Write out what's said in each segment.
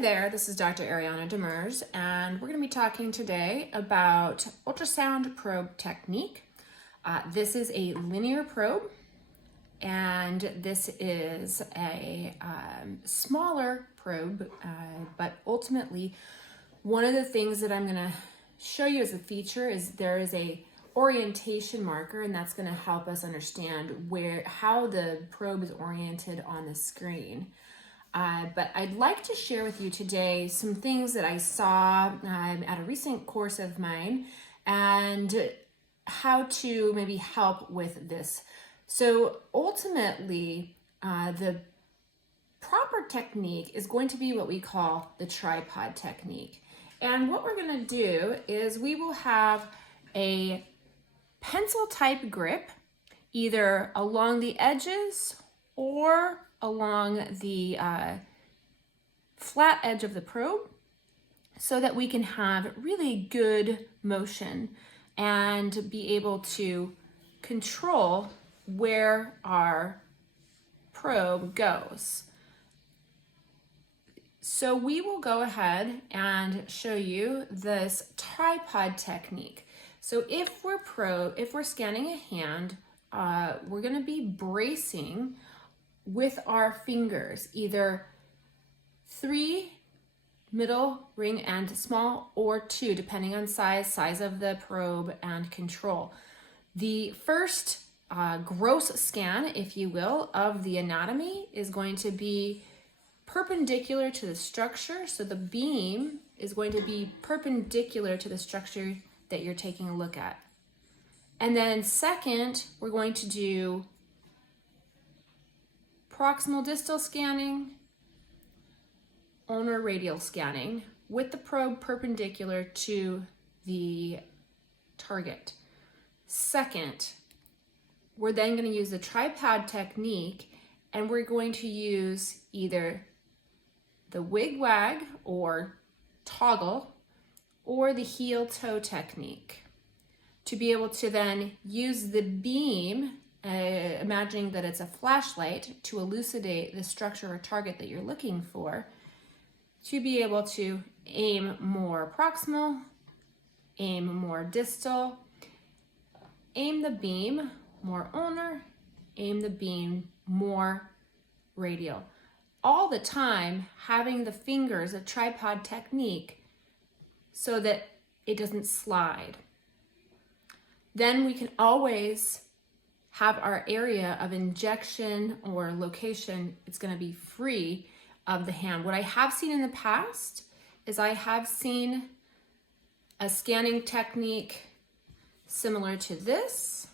Hey there, this is Dr. Ariana DeMers, and we're going to be talking today about ultrasound probe technique. This is a linear probe, and this is a smaller probe, but ultimately one of the things that I'm going to show you as a feature is there is a orientation marker, and that's going to help us understand how the probe is oriented on the screen. But I'd like to share with you today some things that I saw at a recent course of mine and how to maybe help with this. So ultimately, the proper technique is going to be what we call the tripod technique. And what we're going to do is we will have a pencil type grip either along the edges or along the flat edge of the probe so that we can have really good motion and be able to control where our probe goes. So we will go ahead and show you this tripod technique. So if we're scanning a hand, we're going to be bracing with our fingers, either 3 middle ring and small or 2, depending on size of the probe and control. The first gross scan, if you will, of the anatomy is going to be perpendicular to the structure. So the beam is going to be perpendicular to the structure that you're taking a look at. And then second, we're going to do proximal distal scanning, ulnar radial scanning with the probe perpendicular to the target. Second, we're then going to use the tripod technique, and we're going to use either the wigwag or toggle or the heel toe technique to be able to then use the beam, imagining that it's a flashlight, to elucidate the structure or target that you're looking for, to be able to aim more proximal, aim more distal, aim the beam more ulnar, aim the beam more radial. All the time having the fingers, a tripod technique, so that it doesn't slide. Then we can always have our area of injection or location, it's going to be free of the hand. What I have seen in the past is I have seen a scanning technique similar to this,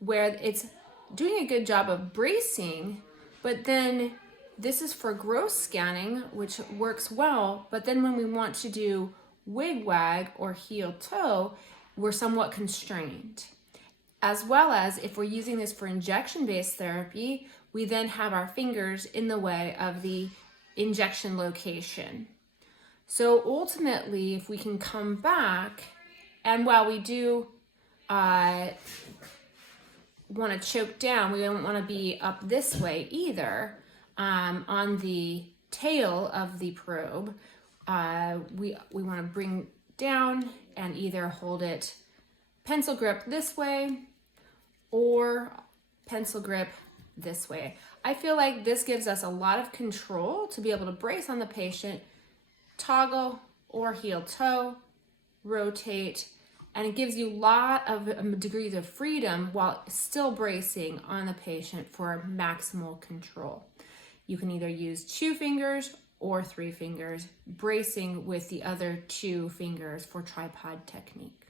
where it's doing a good job of bracing, but then this is for gross scanning, which works well, but then when we want to do wigwag or heel toe, we're somewhat constrained. As well as if we're using this for injection-based therapy, we then have our fingers in the way of the injection location. So ultimately, if we can come back, and while we do want to choke down, we don't want to be up this way either. On the tail of the probe, we want to bring down and either hold it pencil grip this way or pencil grip this way. I feel like this gives us a lot of control to be able to brace on the patient, toggle or heel toe, rotate, and it gives you a lot of degrees of freedom while still bracing on the patient for maximal control. You can either use 2 fingers or 3 fingers, bracing with the other 2 fingers for tripod technique.